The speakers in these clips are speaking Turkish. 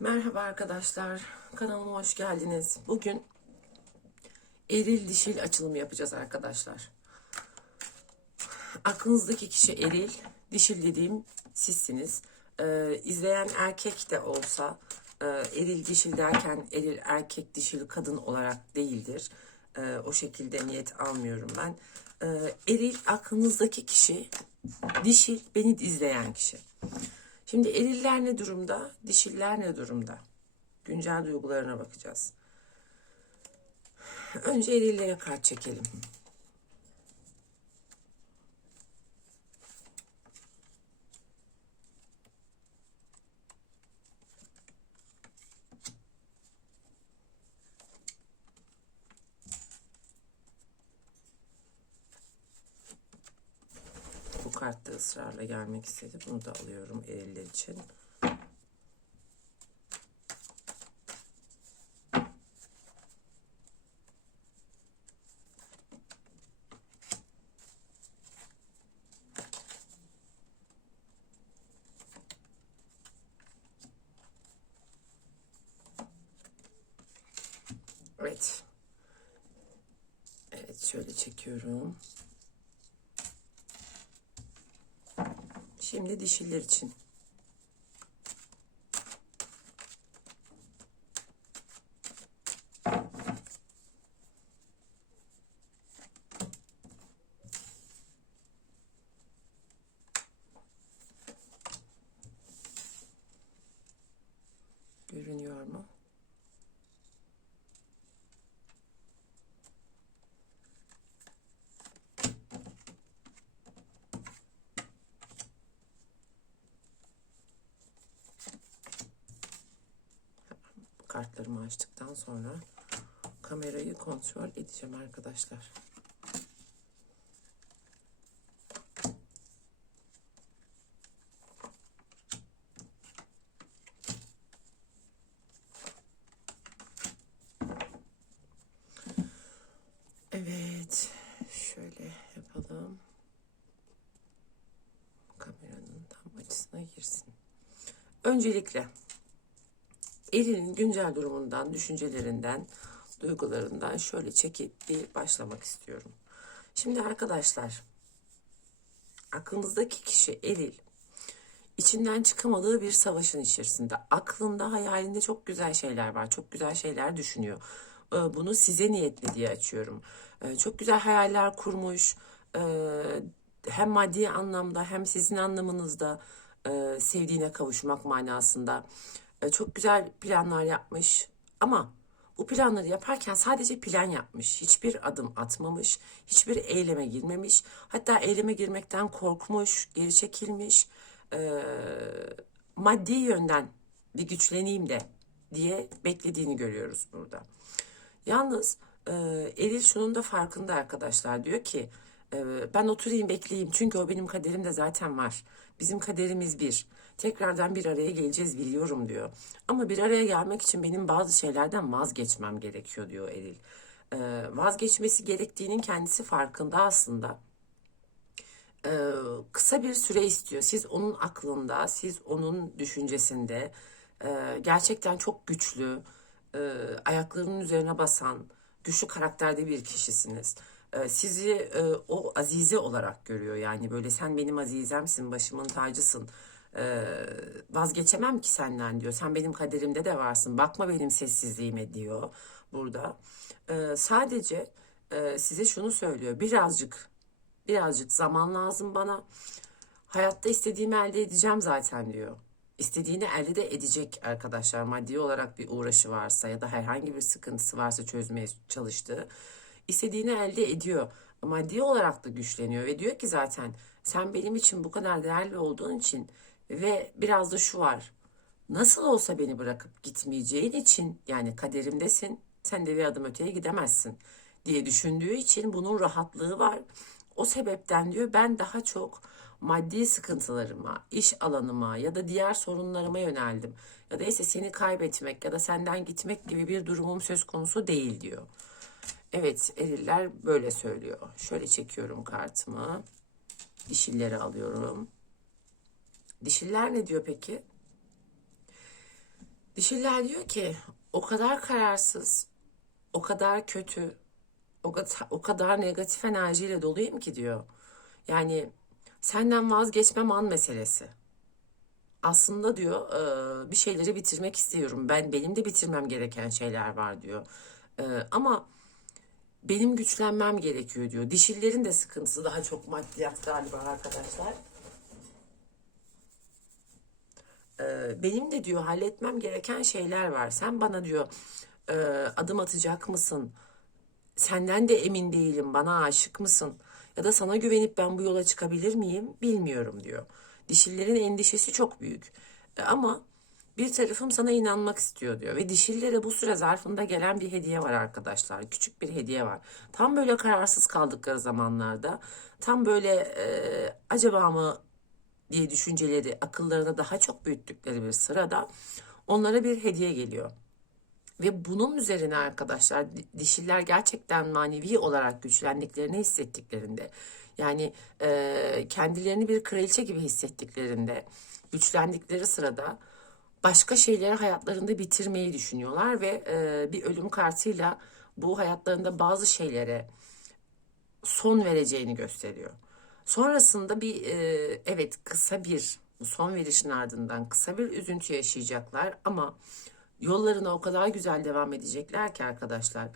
Merhaba arkadaşlar, kanalıma hoş geldiniz. Bugün eril dişil açılımı yapacağız arkadaşlar. Aklınızdaki kişi eril, dişil dediğim sizsiniz. Ee, izleyen erkek de olsa e, eril dişil derken eril erkek dişil kadın olarak değildir. Ee, o şekilde niyet almıyorum ben. Ee, eril aklınızdaki kişi, dişil beni izleyen kişi. Şimdi eriller ne durumda, dişiller ne durumda? Güncel duygularına bakacağız. Önce erillere kart çekelim. Bu kart da ısrarla gelmek istedi. Bunu da alıyorum eriller için. Evet. Evet şöyle çekiyorum. Şimdi dişiler için. Kartlarımı açtıktan sonra kamerayı kontrol edeceğim arkadaşlar. Evet, şöyle yapalım. Kameranın tam açısına girsin. Öncelikle Eril'in güncel durumundan, düşüncelerinden, duygularından şöyle çekip bir başlamak istiyorum. Şimdi arkadaşlar, aklınızdaki kişi Eril, içinden çıkamadığı bir savaşın içerisinde. Aklında, hayalinde çok güzel şeyler var, çok güzel şeyler düşünüyor. Ee, Bunu size niyetli diye açıyorum. Ee, Çok güzel hayaller kurmuş, ee, hem maddi anlamda hem sizin anlamınızda sevdiğine kavuşmak manasında çok güzel planlar yapmış ama bu planları yaparken sadece plan yapmış. Hiçbir adım atmamış, hiçbir eyleme girmemiş. Hatta eyleme girmekten korkmuş, geri çekilmiş. E, maddi yönden bir güçleneyim de diye beklediğini görüyoruz burada. Yalnız e, Eril şunun da farkında arkadaşlar diyor ki e, ben oturayım bekleyeyim çünkü o benim kaderimde zaten var. Bizim kaderimiz bir. Tekrardan bir araya geleceğiz biliyorum diyor. Ama bir araya gelmek için benim bazı şeylerden vazgeçmem gerekiyor diyor Eril. E, vazgeçmesi gerektiğinin kendisi farkında aslında e, kısa bir süre istiyor. Siz onun aklında, siz onun düşüncesinde e, gerçekten çok güçlü, e, ayaklarının üzerine basan, güçlü karakterde bir kişisiniz. E, sizi e, o azize olarak görüyor. Yani böyle sen benim azizemsin, başımın tacısın. E, vazgeçemem ki senden diyor. Sen benim kaderimde de varsın. Bakma benim sessizliğime diyor burada. E, sadece e, size şunu söylüyor. Birazcık Birazcık zaman lazım bana. Hayatta istediğimi elde edeceğim zaten diyor. İstediğini elde de edecek arkadaşlar. Maddi olarak bir uğraşı varsa ya da herhangi bir sıkıntısı varsa çözmeye çalıştığı. istediğini elde ediyor. Maddi olarak da güçleniyor ve diyor ki zaten sen benim için bu kadar değerli olduğun için ve biraz da şu var. Nasıl olsa beni bırakıp gitmeyeceğin için yani kaderimdesin. Sen de bir adım öteye gidemezsin diye düşündüğü için bunun rahatlığı var. O sebepten diyor ben daha çok maddi sıkıntılarıma, iş alanıma ya da diğer sorunlarıma yöneldim. Ya da ise seni kaybetmek ya da senden gitmek gibi bir durumum söz konusu değil diyor. Evet eriller böyle söylüyor. Şöyle çekiyorum kartımı. Dişilleri alıyorum. Dişiller ne diyor peki? Dişiller diyor ki o kadar kararsız, o kadar kötü, o kadar, o kadar negatif enerjiyle doluyum ki diyor. Yani senden vazgeçmem an meselesi. Aslında diyor e, bir şeyleri bitirmek istiyorum. Ben benim de bitirmem gereken şeyler var diyor. E, ama benim güçlenmem gerekiyor diyor. Dişillerin de sıkıntısı daha çok maddiyat galiba arkadaşlar. Benim de diyor halletmem gereken şeyler var. Sen bana diyor adım atacak mısın? Senden de emin değilim. Bana aşık mısın? Ya da sana güvenip ben bu yola çıkabilir miyim? Bilmiyorum diyor. Dişillerin endişesi çok büyük. E, ama bir tarafım sana inanmak istiyor diyor. Ve dişillere bu süre zarfında gelen bir hediye var arkadaşlar. Küçük bir hediye var. Tam böyle kararsız kaldıkları zamanlarda, tam böyle e, acaba mı diye düşünceleri akıllarına daha çok büyüttükleri bir sırada onlara bir hediye geliyor. Ve bunun üzerine arkadaşlar dişiller gerçekten manevi olarak güçlendiklerini hissettiklerinde yani e, kendilerini bir kraliçe gibi hissettiklerinde güçlendikleri sırada başka şeyleri hayatlarında bitirmeyi düşünüyorlar ve e, bir ölüm kartıyla bu hayatlarında bazı şeylere son vereceğini gösteriyor. Sonrasında bir e, evet kısa bir son verişin ardından kısa bir üzüntü yaşayacaklar ama yollarına o kadar güzel devam edecekler ki arkadaşlar.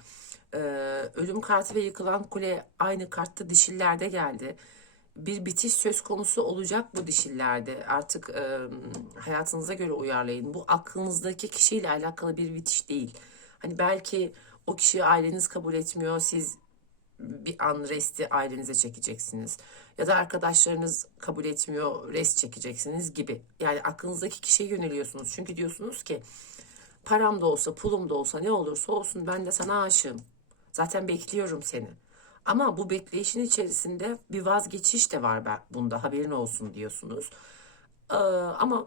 Ee, ölüm kartı ve yıkılan kule aynı kartta dişillerde geldi. Bir bitiş söz konusu olacak bu dişillerde. Artık e, hayatınıza göre uyarlayın. Bu aklınızdaki kişiyle alakalı bir bitiş değil. Hani belki o kişiyi aileniz kabul etmiyor. Siz bir an resti ailenize çekeceksiniz. Ya da arkadaşlarınız kabul etmiyor, rest çekeceksiniz gibi. Yani aklınızdaki kişiye yöneliyorsunuz. Çünkü diyorsunuz ki param da olsa, pulum da olsa ne olursa olsun ben de sana aşığım. Zaten bekliyorum seni. Ama bu bekleyişin içerisinde bir vazgeçiş de var ben bunda haberin olsun diyorsunuz. Ee, ama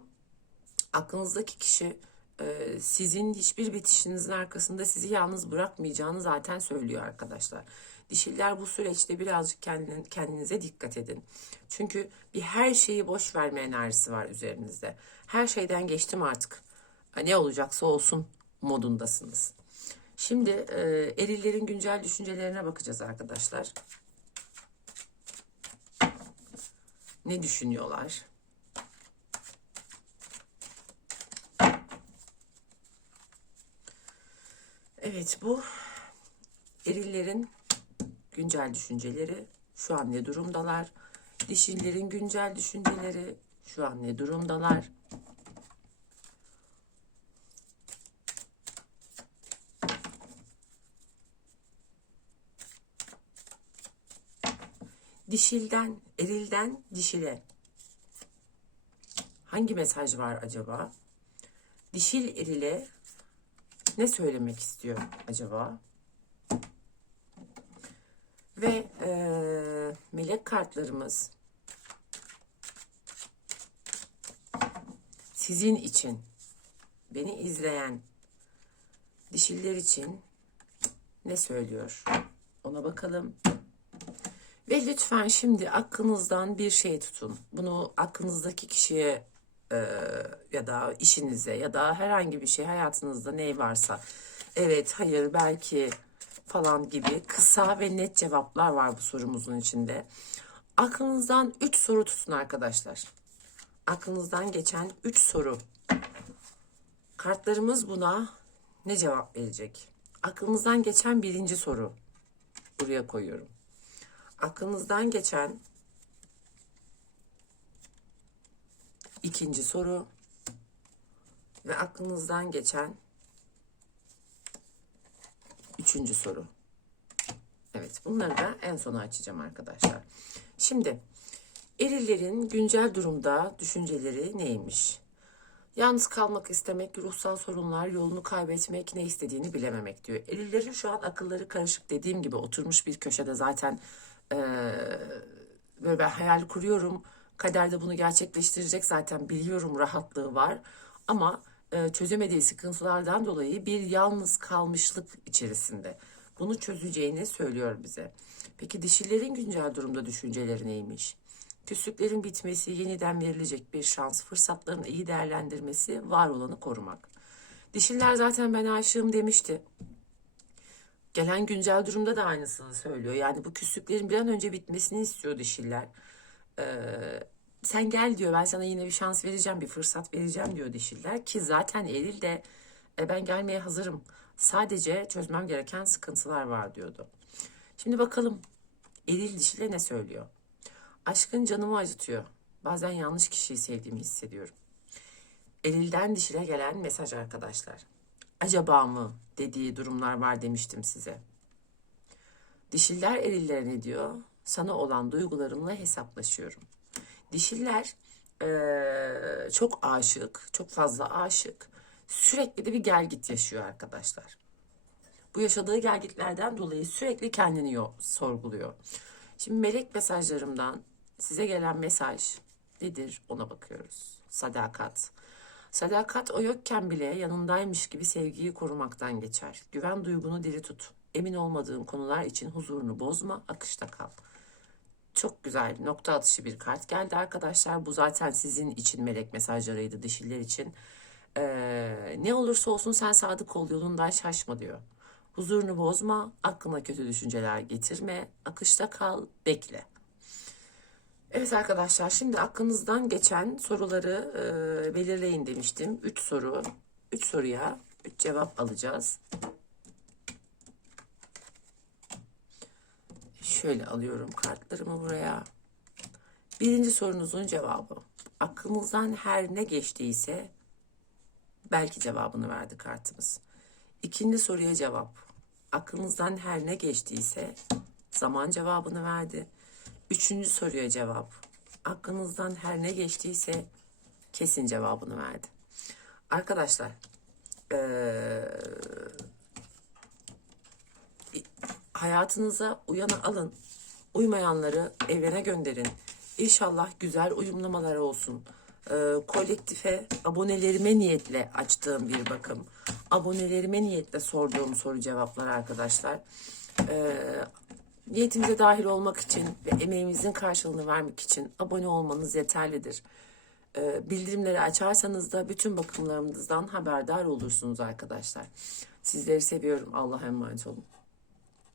aklınızdaki kişi e, sizin hiçbir bitişinizin arkasında sizi yalnız bırakmayacağını zaten söylüyor arkadaşlar. Dişiller bu süreçte birazcık kendin, kendinize dikkat edin. Çünkü bir her şeyi boş verme enerjisi var üzerinizde. Her şeyden geçtim artık. Ne olacaksa olsun modundasınız. Şimdi e, erillerin güncel düşüncelerine bakacağız arkadaşlar. Ne düşünüyorlar? Evet bu erillerin güncel düşünceleri şu an ne durumdalar? Dişillerin güncel düşünceleri şu an ne durumdalar? Dişilden, erilden dişile. Hangi mesaj var acaba? Dişil erile ne söylemek istiyor acaba? Ve e, melek kartlarımız sizin için, beni izleyen dişiller için ne söylüyor? Ona bakalım. Ve lütfen şimdi aklınızdan bir şey tutun. Bunu aklınızdaki kişiye e, ya da işinize ya da herhangi bir şey hayatınızda ne varsa evet, hayır, belki falan gibi kısa ve net cevaplar var bu sorumuzun içinde. Aklınızdan 3 soru tutun arkadaşlar. Aklınızdan geçen 3 soru. Kartlarımız buna ne cevap verecek? Aklınızdan geçen birinci soru. Buraya koyuyorum aklınızdan geçen ikinci soru ve aklınızdan geçen üçüncü soru. Evet bunları da en sona açacağım arkadaşlar. Şimdi erillerin güncel durumda düşünceleri neymiş? Yalnız kalmak istemek, ruhsal sorunlar, yolunu kaybetmek, ne istediğini bilememek diyor. Erillerin şu an akılları karışık dediğim gibi oturmuş bir köşede zaten ee, böyle ben hayal kuruyorum. Kader de bunu gerçekleştirecek zaten biliyorum rahatlığı var. Ama e, çözemediği sıkıntılardan dolayı bir yalnız kalmışlık içerisinde. Bunu çözeceğini söylüyor bize. Peki dişilerin güncel durumda düşünceleri neymiş? Küslüklerin bitmesi, yeniden verilecek bir şans, fırsatların iyi değerlendirmesi, var olanı korumak. Dişiller zaten ben aşığım demişti. Gelen güncel durumda da aynısını söylüyor. Yani bu küslüklerin bir an önce bitmesini istiyor dişiller. Ee, sen gel diyor ben sana yine bir şans vereceğim bir fırsat vereceğim diyor dişiller ki zaten Eril de "E, ben gelmeye hazırım. Sadece çözmem gereken sıkıntılar var diyordu. Şimdi bakalım Eril dişile ne söylüyor? Aşkın canımı acıtıyor. Bazen yanlış kişiyi sevdiğimi hissediyorum. Eril'den dişile gelen mesaj arkadaşlar. Acaba mı dediği durumlar var demiştim size. Dişiller erillere ne diyor? Sana olan duygularımla hesaplaşıyorum. Dişiller eee, çok aşık, çok fazla aşık. Sürekli de bir gel git yaşıyor arkadaşlar. Bu yaşadığı gelgitlerden dolayı sürekli kendini yo- sorguluyor. Şimdi melek mesajlarımdan size gelen mesaj nedir ona bakıyoruz. Sadakat. Sadakat o yokken bile yanındaymış gibi sevgiyi korumaktan geçer. Güven duygunu diri tut. Emin olmadığın konular için huzurunu bozma, akışta kal. Çok güzel nokta atışı bir kart geldi arkadaşlar. Bu zaten sizin için melek mesajlarıydı dişiler için. Ee, ne olursa olsun sen sadık ol yolundan şaşma diyor. Huzurunu bozma, aklına kötü düşünceler getirme, akışta kal, bekle. Evet arkadaşlar şimdi aklınızdan geçen soruları e, belirleyin demiştim. 3 soru, 3 soruya 3 cevap alacağız. Şöyle alıyorum kartlarımı buraya. Birinci sorunuzun cevabı. Aklınızdan her ne geçtiyse belki cevabını verdi kartımız. İkinci soruya cevap. Aklınızdan her ne geçtiyse zaman cevabını verdi. Üçüncü soruya cevap. Aklınızdan her ne geçtiyse kesin cevabını verdi. Arkadaşlar eee, hayatınıza uyanı alın. Uymayanları evrene gönderin. İnşallah güzel uyumlamalar olsun. Ee, kolektife abonelerime niyetle açtığım bir bakım. Abonelerime niyetle sorduğum soru cevaplar arkadaşlar. Ee, niyetimize dahil olmak için ve emeğimizin karşılığını vermek için abone olmanız yeterlidir. Ee, bildirimleri açarsanız da bütün bakımlarımızdan haberdar olursunuz arkadaşlar. Sizleri seviyorum. Allah'a emanet olun.